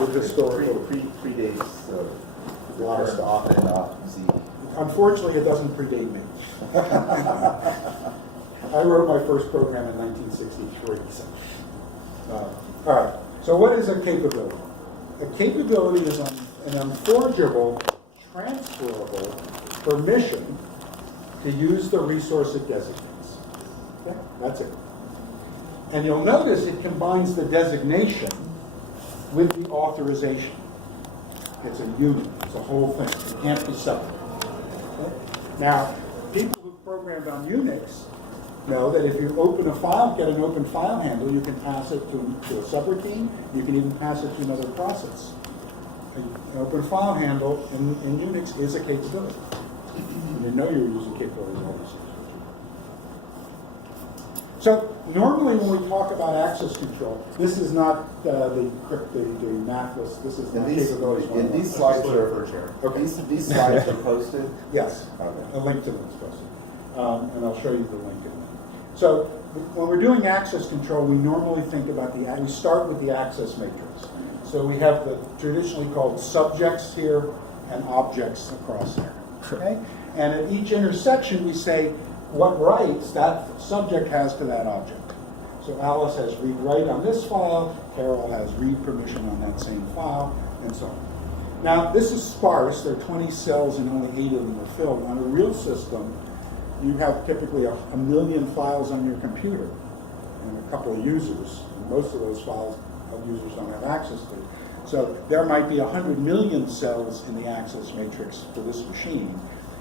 with historical. Predates the Lots current of often Z. Unfortunately, it doesn't predate me. I wrote my first program in 1963. So. All right, so what is a capability? A capability is an unforgeable, transferable permission to use the resource it designates. Okay, that's it. And you'll notice it combines the designation with the authorization. It's a unit, it's a whole thing. It can't be separate. Okay? Now, people who programmed on Unix know that if you open a file, get an open file handle, you can pass it to a subroutine, you can even pass it to another process. An open file handle in Unix is a capability. You know you're using capabilities all these things. So normally when we talk about access control, this is not the mathless, this is not capabilities. And these slides are Okay. These slides are posted. Yes, Okay. a link to them is posted. And I'll show you the link in a minute. So when we're doing access control, we normally think about we start with the access matrix. So we have the traditionally called subjects here and objects across there. Okay? And at each intersection, we say what rights that subject has to that object. So Alice has read write on this file, Carol has read permission on that same file, and so on. Now, this is sparse. There are 20 cells and only 8 of them are filled. On a real system, you have typically a million files on your computer and a couple of users. And most of those files users don't have access to. So there might be 100 million cells in the access matrix for this machine,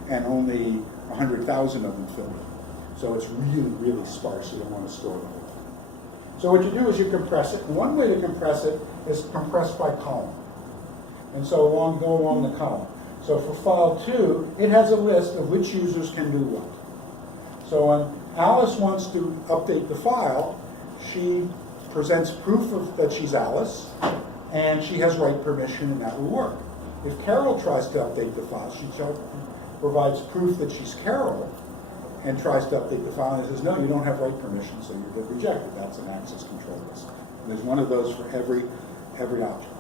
and only 100,000 of them filled in. So it's really, really sparse. You don't want to store the whole thing. So what you do is you compress it. One way to compress it is compress by column. And so go along the column. So for file 2, it has a list of which users can do what. So when Alice wants to update the file, she presents proof that she's Alice, and she has write permission, and that will work. If Carol tries to update the file, she provides proof that she's Carol, and tries to update the file, and says, no, you don't have write permission, so you're good, rejected. That's an access control list. And there's one of those for every object.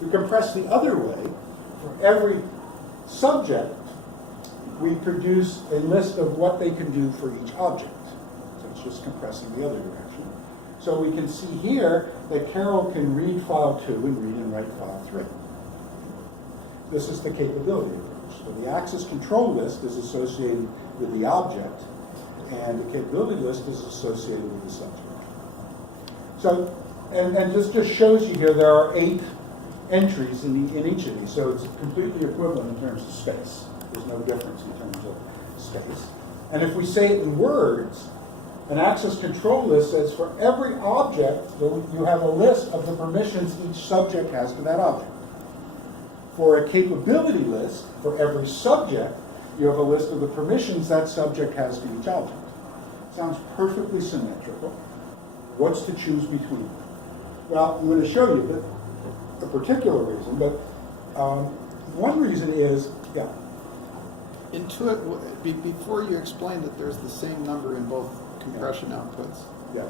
To compress the other way, for every subject, we produce a list of what they can do for each object. So it's just compressing the other direction. So we can see here that Carol can read file 2 and read and write file 3. This is the capability approach. So the access control list is associated with the object, and the capability list is associated with the subject. So, and this just shows you here there are 8 entries in each of these, so it's completely equivalent in terms of space. There's no difference in terms of space. And if we say it in words, an access control list says for every object, you have a list of the permissions each subject has to that object. For a capability list, for every subject, you have a list of the permissions that subject has to each object. Sounds perfectly symmetrical. What's to choose between? Well, I'm going to show you a particular reason, but one reason is, yeah. Before you explain that there's the same number in both compression outputs, Yeah.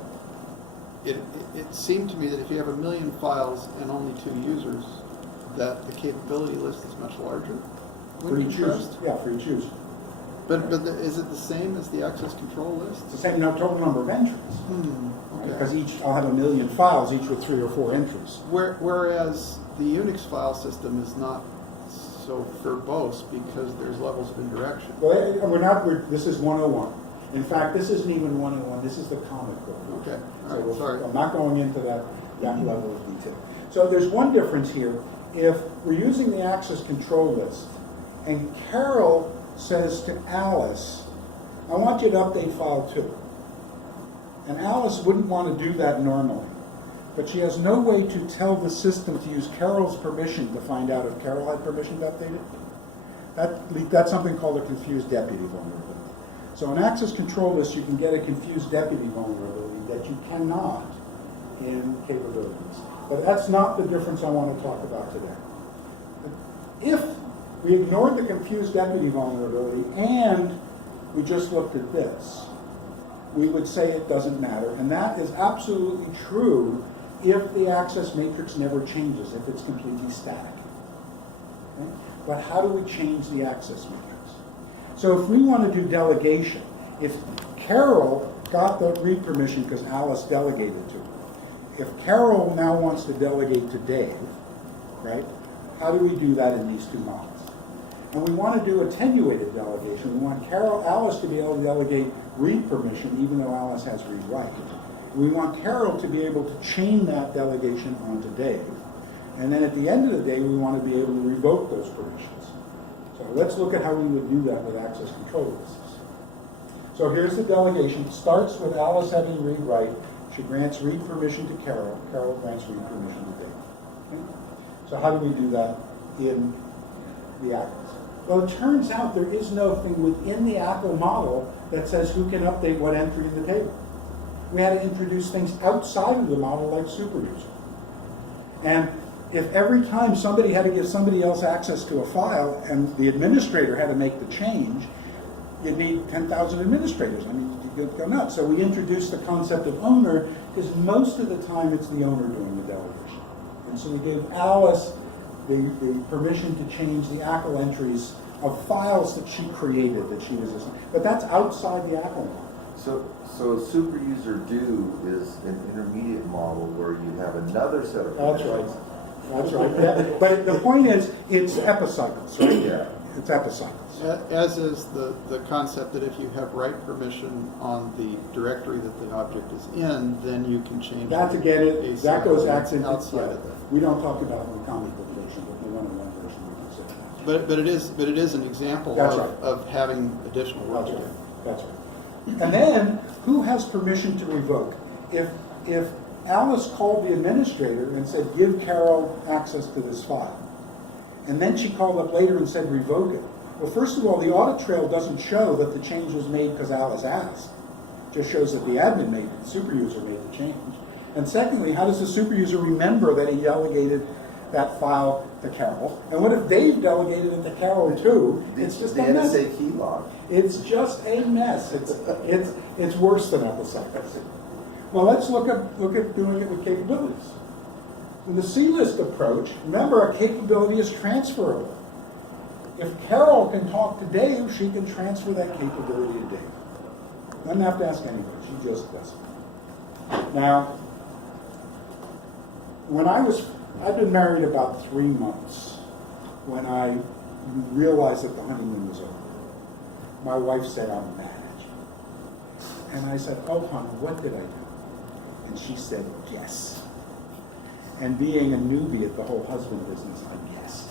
it seemed to me that if you have 1 million files and only 2 users, that the capability list is much larger. For each user. Yeah, for each user. But is it the same as the access control list? It's the same total number of entries. Okay. Because I'll have 1 million files, each with 3 or 4 entries. Whereas the Unix file system is not so verbose because there's levels of indirection. Well, this is 101. In fact, this isn't even 101, this is the comic book. Okay, all So right, sorry. I'm not going into that level of detail. So there's one difference here. If we're using the access control list, and Carol says to Alice, I want you to update file 2. And Alice wouldn't want to do that normally. But she has no way to tell the system to use Carol's permission to find out if Carol had permission to update it. That's something called a confused deputy vulnerability. So in access control list, you can get a confused deputy vulnerability that you cannot in capabilities. But that's not the difference I want to talk about today. If we ignored the confused deputy vulnerability and we just looked at this, we would say it doesn't matter. And that is absolutely true if the access matrix never changes, if it's completely static. Okay? But how do we change the access matrix? So if we want to do delegation, if Carol got the read permission because Alice delegated to her, if Carol now wants to delegate to Dave, right, how do we do that in these two models? And we want to do attenuated delegation. We want Alice to be able to delegate read permission even though Alice has read write. We want Carol to be able to chain that delegation onto Dave. And then at the end of the day, we want to be able to revoke those permissions. So let's look at how we would do that with access control lists. So here's the delegation. It starts with Alice having read write. She grants read permission to Carol. Carol grants read permission to Dave. Okay? So how do we do that in the ACLs? Well, it turns out there is no thing within the ACL model that says who can update what entry in the table. We had to introduce things outside of the model like superuser. And if every time somebody had to give somebody else access to a file and the administrator had to make the change, you'd need 10,000 administrators. I mean, you'd go nuts. So we introduced the concept of owner because most of the time it's the owner doing the delegation. And so we gave Alice the permission to change the ACL entries of files that she created, that she was assigned. But that's outside the ACL model. So super user do is an intermediate model where you have another set of That's permissions. right. That's right. But the point is, it's epicycles, right? Yeah. It's epicycles. As is the concept that if you have write permission on the directory that the object is in, then you can change That to get it, a that goes outside outside of that. We don't talk about the comic definition, but the one-on-one version we consider that. But it is an example That's of, right. of having additional work That's to do. right. That's right. And then, who has permission to revoke? If Alice called the administrator and said, give Carol access to this file, and then she called up later and said, revoke it. Well, first of all, the audit trail doesn't show that the change was made because Alice asked. It just shows that the admin made it, the superuser made the change. And secondly, how does the superuser remember that he delegated that file to Carol? And what if Dave delegated it to Carol too? It's just the a mess. NSA key log. It's just a mess. It's worse than epicycles. Well, let's look at doing it with capabilities. With the C-list approach, remember a capability is transferable. If Carol can talk to Dave, she can transfer that capability to Dave. Doesn't have to ask anybody, she just does it. Now, I'd been married about 3 months when I realized that the honeymoon was over. My wife said, I'm mad at you. And I said, oh, honey, what did I do? And she said, guess. And being a newbie at the whole husband business, I guessed.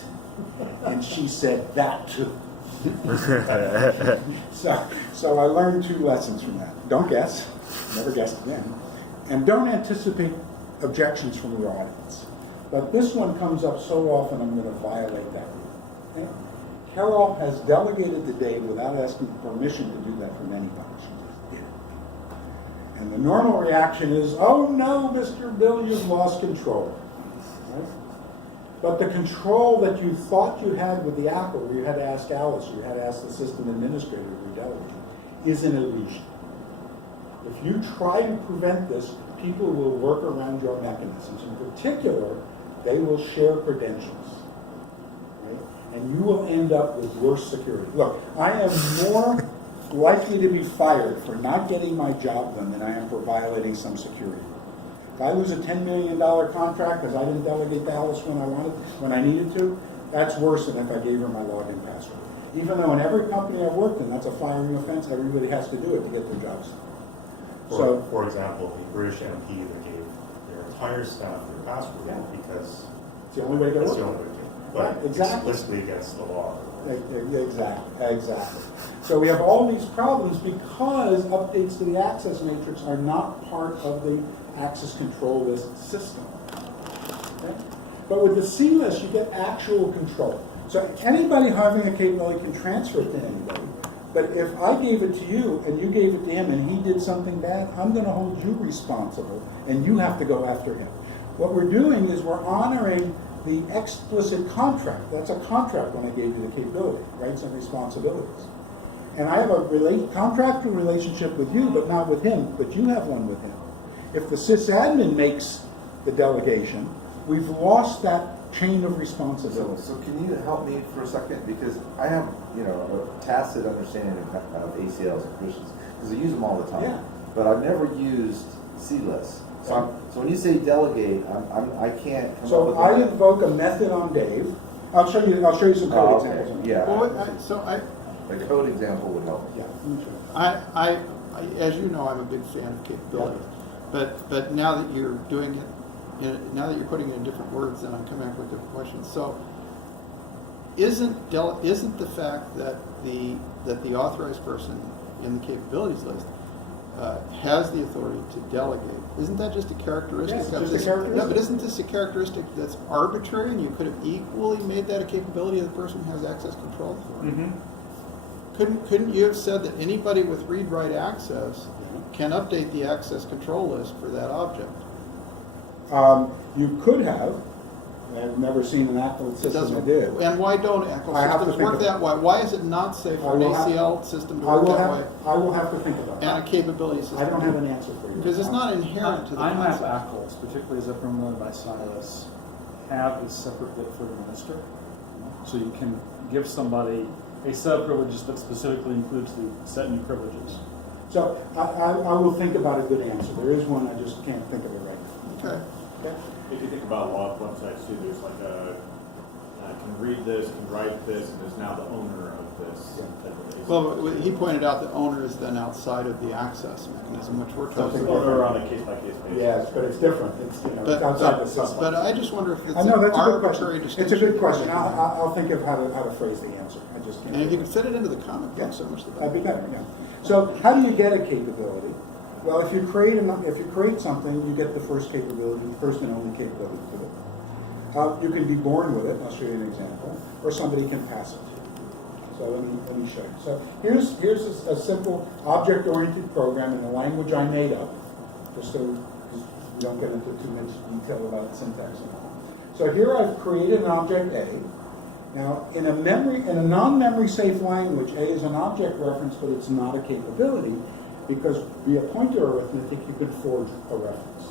And she said, that too. So I learned 2 lessons from that. Don't guess. Never guess again. And don't anticipate objections from your audience. But this one comes up so often, I'm going to violate that rule. Okay? Carol has delegated to Dave without asking permission to do that from anybody. She just did it. And the normal reaction is, oh no, Mr. Bill, you've lost control. Right? But the control that you thought you had with the Apple, where you had to ask Alice, you had to ask the system administrator to delegate, is an illusion. If you try to prevent this, people will work around your mechanisms. In particular, they will share credentials. Right? And you will end up with worse security. Look, I am more likely to be fired for not getting my job done than I am for violating some security. If I lose a $10 million contract because I didn't delegate to Alice when I needed to, that's worse than if I gave her my login password. Even though in every company I've worked in, that's a firing offense, everybody has to do it to get their jobs done. For example, the British MP that gave their entire staff their password because It's the only way to that's work. the only way to do it. But Right, exactly. explicitly against the law. Exactly. So we have all these problems because updates to the access matrix are not part of the access control list system. Okay? But with the C list, you get actual control. So anybody having a capability can transfer it to anybody. But if I gave it to you and you gave it to him and he did something bad, I'm going to hold you responsible and you have to go after him. What we're doing is we're honoring the explicit contract. That's a contract when I gave you the capability, rights and responsibilities. And I have a contractual relationship with you, but not with him, but you have one with him. If the sysadmin makes the delegation, we've lost that chain of responsibility. So can you help me for a second? Because I have, a tacit understanding of ACLs and provisions, because I use them all the time. Yeah. But I've never used C-list. So when you say delegate, I can't come up So with I invoke a method on Dave. I'll show you some code okay. examples. on that. Yeah. Well, A code example would help. Yeah, let me show you. I, as you know, I'm a big fan of capability, but now that you're doing it, now that you're putting it in different words, then I'm coming up with different questions. So, isn't the fact that the authorized person in the capabilities list has the authority to delegate? Isn't that just a characteristic? Yes, of just a this? characteristic. No, but isn't this a characteristic that's arbitrary, and you could have equally made that a capability of the person who has access control authority? Couldn't you have said that anybody with read-write access can update the access control list for that object? You could have. I've never seen an Apple system that did. And why don't Echo I have to systems think work of- that way? Why is it not safe for an I will have- ACL system to I work will that way I will have to think about and a that. capability system? I don't have an answer for you. Because it's not inherent to the IMAP concept. ACLs, particularly as implemented by Silas, have a separate bit for the minister. So you can give somebody a set of privileges that specifically includes the set new privileges. So I will think about a good answer. There is one, I just can't think of it right now. Okay. Okay? If you think about a lot of websites too, there's like can read this, can write this, and is now the owner of this. Yeah. Type of thing. Well, he pointed out that owner is then outside of the access mechanism, which we're talking Something about. Owner on a case-by-case basis. Yes, but it's different. It's, But, outside the system. but I just wonder if it's I know, an that's a good arbitrary question. distinction. It's a good question. I'll think of how to phrase the answer. I just can't. And if you could fit it into the comic Yeah. book, so much the That'd be better. better, yeah. So how do you get a capability? Well, if you create something, you get the first capability, the first and only capability to it. You can be born with it. I'll show you an example, or somebody can pass it. So let me show you. So here's a simple object-oriented program in the language I made up, just so we don't get into too much detail about syntax and all. So here I've created an object A. Now, in a non-memory safe language, A is an object reference, but it's not a capability, because via pointer arithmetic, you could forge a reference.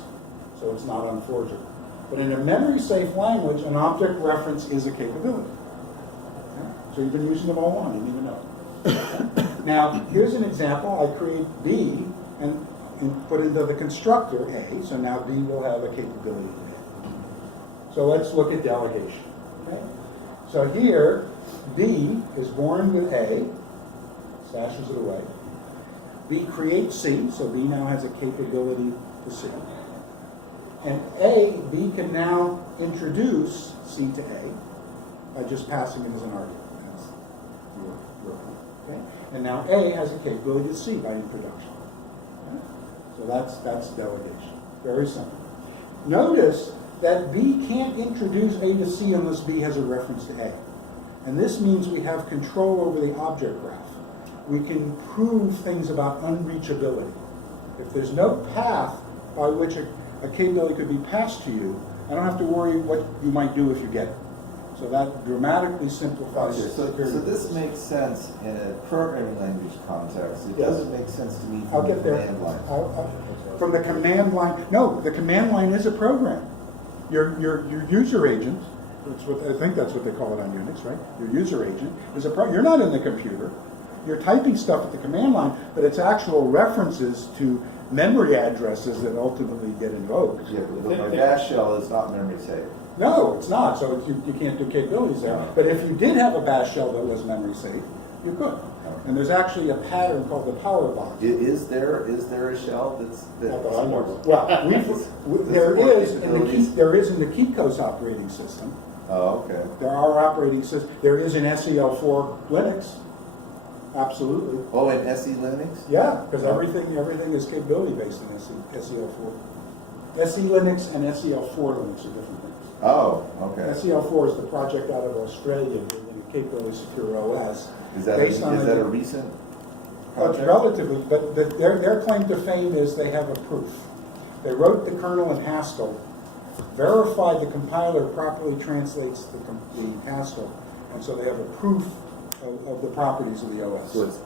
So it's not unforgeable. But in a memory safe language, an object reference is a capability. Okay? So you've been using them all along, you didn't even know. Now, here's an example. I create B and put into the constructor A, so now B will have a capability to A. So let's look at delegation. Okay? So here, B is born with A, stashes it away. B creates C, so B now has a capability to C. And B can now introduce C to A by just passing it as an argument. That's your point. Okay? And now A has a capability to C by introduction. Okay? So that's delegation. Very simple. Notice that B can't introduce A to C unless B has a reference to A. And this means we have control over the object graph. We can prove things about unreachability. If there's no path by which a capability could be passed to you, I don't have to worry what you might do if you get it. So that dramatically simplifies Okay, it. so this makes sense in a programming language context. It Yes. doesn't make sense to me I'll from the get there. command line. From the command line, no, the command line is a program. Your user agent, I think that's what they call it on Unix, right? Your user agent is you're not in the computer. You're typing stuff at the command line, but it's actual references to memory addresses that ultimately get invoked. Yeah, but my bash shell is not memory safe. No, it's not. So you can't do capabilities there. No. But if you did have a bash shell that was memory safe, you could. And there's actually a pattern called the power box. Is there a shell that's Not that I know supports? of. Well, there support is in the Kikos operating system. Oh, okay. There are operating systems. There is in SEL4 Linux. Absolutely. Oh, and SE Linux? Yeah, because everything is capability based in SEL4. SE Linux and SEL4 Linux are different things. Oh, okay. SEL4 is the project out of Australia building a capability secure OS. Is that based on a recent Well, it's project? relatively, but their claim to fame is they have a proof. They wrote the kernel in Haskell, verified the compiler properly translates the Haskell, and so they have a proof of the properties of the OS. So it's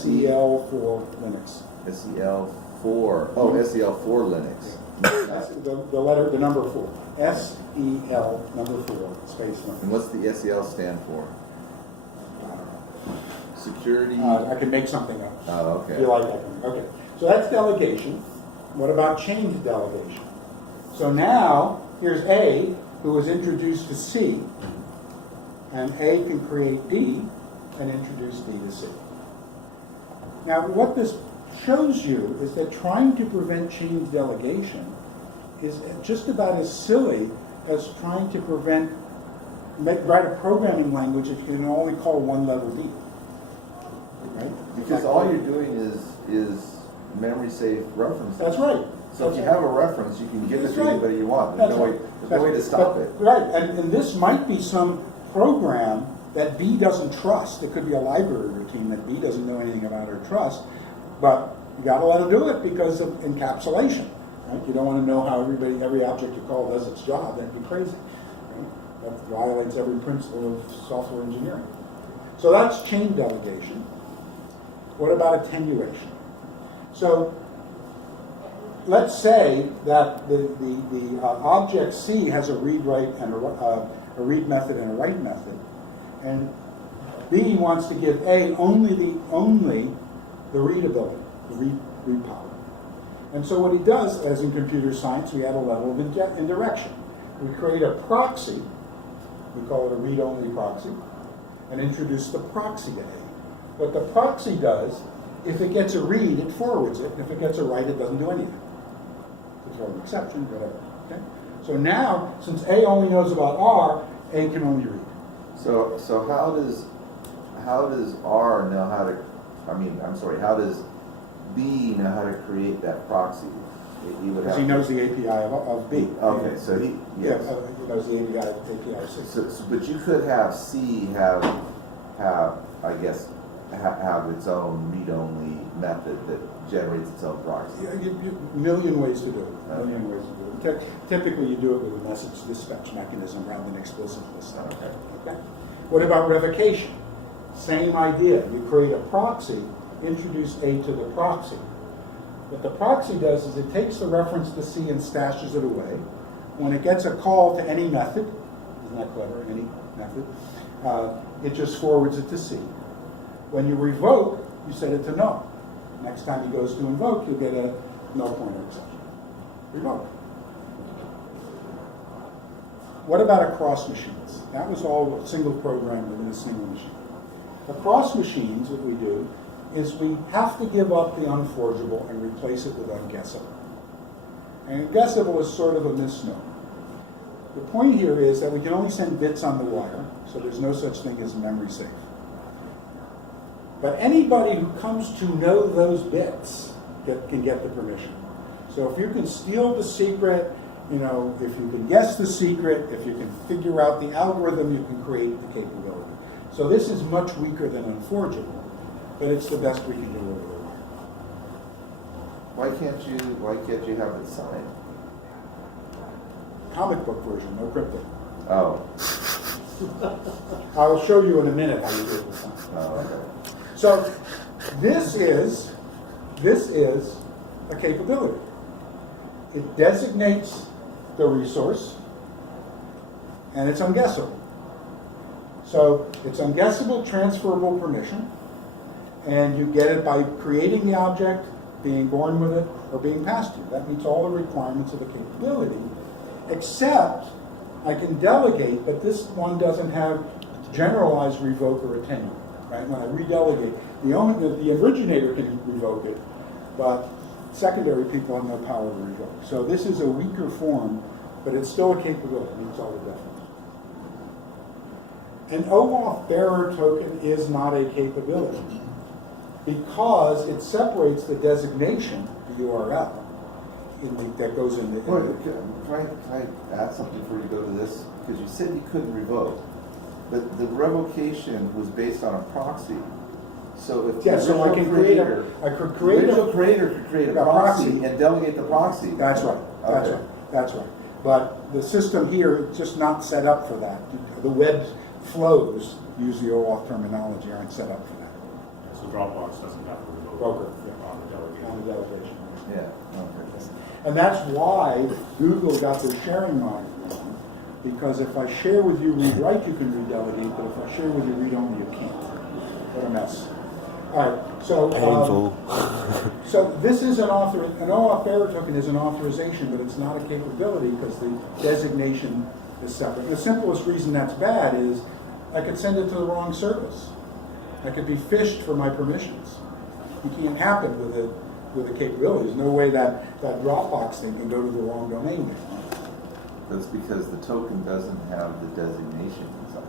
SEL for Linux. SEL4. Oh, SEL4 Linux. That's the letter, the number 4. SEL number 4, space And number. what's the SEL stand for? Security? I can make something up. Oh, If okay. you like, I can. Okay. So that's delegation. What about change delegation? So now, here's A, who was introduced to C, and A can create D and introduce D to C. Now, what this shows you is that trying to prevent change delegation is just about as silly as trying to write a programming language if you can only call one level D. Right? Because all you're doing is memory safe references. That's right. So if you have a reference, you can give it That's to right. anybody you want. That's There's no way to stop it. Right, and this might be some program that B doesn't trust. It could be a library routine that B doesn't know anything about or trust, but you got to let them do it because of encapsulation. Right? You don't want to know how every object you call does its job. That'd be crazy. Right? That violates every principle of software engineering. So that's chain delegation. What about attenuation? So let's say that the object C has a read-write and a read method and a write method, and B wants to give A only the readability, the read power. And so what he does, as in computer science, we add a level of indirection. We create a proxy, we call it a read-only proxy, and introduce the proxy to A. What the proxy does, if it gets a read, it forwards it, and if it gets a write, it doesn't do anything. It's an exception, whatever. Okay? So now, since A only knows about R, A can only read. So how does R know how to? How does B know how to create that proxy? He would Because have he knows the API of B. Okay, so he yes. He knows the API of C. So, but you could have C have its own read-only method that generates its own proxy. Million ways to do it. Okay. Million ways to do it. Typically, you do it with a message dispatch mechanism rather than explicit list. Okay. Okay. What about revocation? Same idea. You create a proxy, introduce A to the proxy. What the proxy does is it takes the reference to C and stashes it away. When it gets a call to any method, isn't that clever? Any method, it just forwards it to C. When you revoke, you set it to no. Next time he goes to invoke, you'll get a null pointer exception. Revoke. What about across machines? That was all a single program within a single machine. Across machines, what we do is we have to give up the unforgeable and replace it with unguessable. And unguessable is sort of a misnomer. The point here is that we can only send bits on the wire, so there's no such thing as memory safe. But anybody who comes to know those bits can get the permission. So if you can steal the secret, if you can guess the secret, if you can figure out the algorithm, you can create the capability. So this is much weaker than unforgeable, but it's the best we can do over the wire. Why can't you have it signed? Comic book version, no crypto. Oh. I'll show you in a minute how you do it. Oh, okay. So this is a capability. It designates the resource, and it's unguessable. So it's unguessable, transferable permission, and you get it by creating the object, being born with it, or being passed to you. That meets all the requirements of the capability, except I can delegate, but this one doesn't have generalized revoke or attenuate. Right? When I redelegate, the originator can revoke it, but secondary people have no power to revoke. So this is a weaker form, but it's still a capability. It meets all the definitions. An OAuth bearer token is not a capability because it separates the designation, the URL, that goes in the. Can I add something before you go to this? Because you said you couldn't revoke. But the revocation was based on a proxy. So if the original creator could create a proxy and delegate the proxy. That's right. That's Okay. right. That's right. But the system here is just not set up for that. The web flows, use the OAuth terminology, aren't set up for that. So Dropbox doesn't have to revoke Broker, on the delegation. On the delegation. Yeah. Okay. And that's why Google got their sharing model wrong, because if I share with you read-write, you can redelegate, but if I share with you read-only, you can't. What a mess. All right, so so this is an OAuth bearer token is an authorization, but it's not a capability because the designation is separate. And the simplest reason that's bad is I could send it to the wrong service. I could be phished for my permissions. It can't happen with a capability. There's no way that Dropbox thing can go to the wrong domain name. That's because the token doesn't have the designation inside.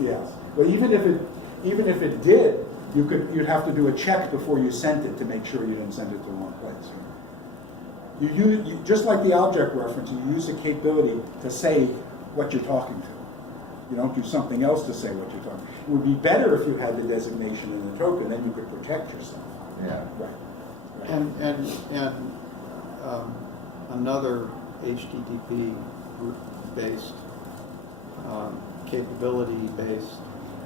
Yes, but even if it did, you'd have to do a check before you sent it to make sure you didn't send it to the wrong place. You just like the object reference, you use the capability to say what you're talking to. You don't do something else to say what you're talking. It would be better if you had the designation in the token, then you could protect yourself. Yeah. Right. And another HTTP based capability-based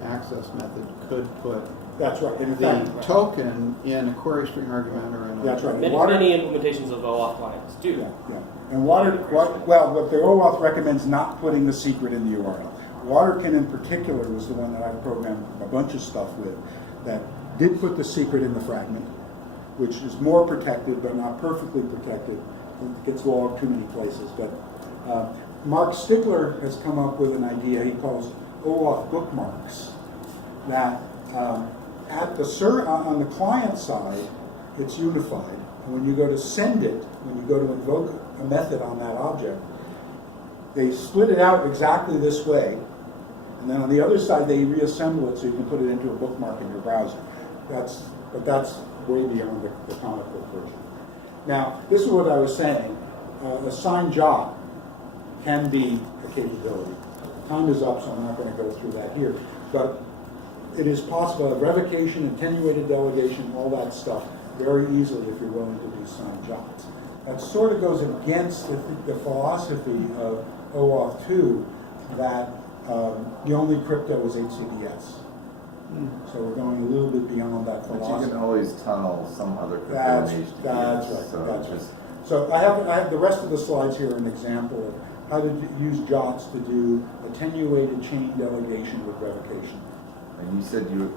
access method could put That's right. In the fact, token in a query string argument or in a... that's right. Many implementations of OAuth clients do. Yeah. And what the OAuth recommends not putting the secret in the URL. Waterkin in particular was the one that I programmed a bunch of stuff with that did put the secret in the fragment, which is more protected but not perfectly protected. It gets logged too many places. But Mark Stigler has come up with an idea he calls OAuth bookmarks that at on the client side, it's unified. And when you go to send it, when you go to invoke a method on that object, they split it out exactly this way. And then on the other side, they reassemble it so you can put it into a bookmark in your browser. That's way beyond the comic book version. Now, this is what I was saying. A signed job can be a capability. Time is up, so I'm not going to go through that here. But it is possible, revocation, attenuated delegation, all that stuff, very easily if you're willing to do signed jobs. That sort of goes against the philosophy of OAuth 2 that the only crypto is HTTPS. So we're going a little bit beyond that But philosophy. you can always tunnel some other crypto That's in right. HTTPS. So That's just, right. So I have the rest of the slides here, an example of how to use JOTs to do attenuated chain delegation with revocation. and you said you're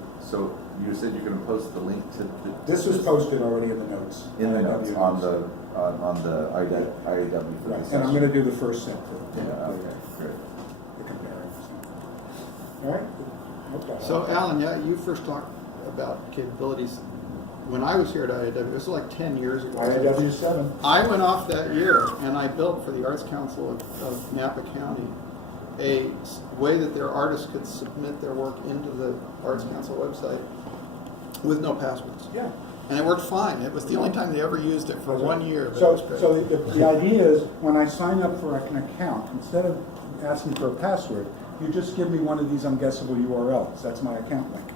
going to post the link to This was posted already in the notes. in the notes IIW on notes. the IIW for the Right, session. and I'm going to do the first set for Yeah, okay, great. the comparing. All right? Okay. So, Alan, yeah, you first talked about capabilities. When I was here at IIW, it was like 10 years ago. IIW7. I went off that year and I built for the Arts Council of Napa County a way that their artists could submit their work into the Arts Council website with no passwords. Yeah. And it worked fine. It was the only time they ever used it for 1 year. But it was great. So the idea is when I sign up for an account, instead of asking for a password, you just give me one of these unguessable URLs. That's my account link.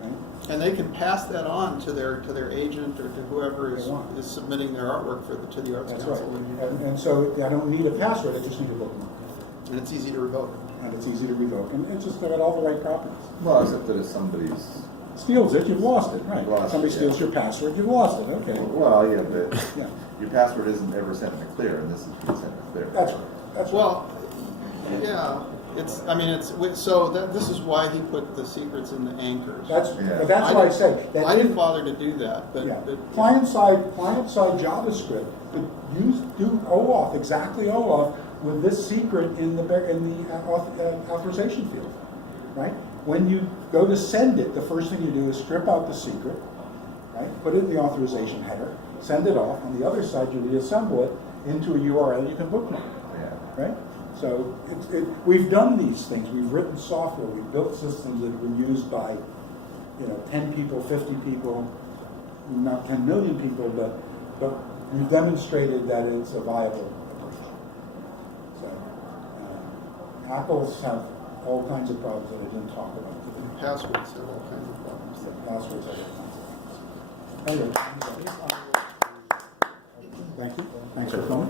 Right? And they can pass that on to their agent or to whoever They want. is submitting their artwork to the Arts That's Council. right. And so I don't need a password, I just need a bookmark. And it's easy to revoke. And it's easy to revoke. And it's just got all the right properties. Well, except that if somebody's Steals it, you've lost it, right? You've lost Somebody it, steals yeah. your password, you've lost it, okay. well, yeah, but Yeah, your password isn't ever sent in a clear, and this is being sent in a clear. that's right, that's right. Well, yeah, this is why he put the secrets in the anchors. But that's why I said. that I didn't if- bother to do that, but. Yeah. but- Client-side JavaScript could do OAuth, exactly OAuth, with this secret in the authorization field, right? When you go to send it, the first thing you do is strip out the secret, right? Put it in the authorization header, send it off. On the other side, you reassemble it into a URL you can bookmark, Yeah. right? So we've done these things. We've written software. We've built systems that have been used by, 10 people, 50 people, not 10 million people, but we've demonstrated that it's a viable approach. So apples have all kinds of problems that I didn't talk about today. Passwords have all kinds of problems. Passwords have all kinds of problems. Anyway, thank you. Thanks for coming.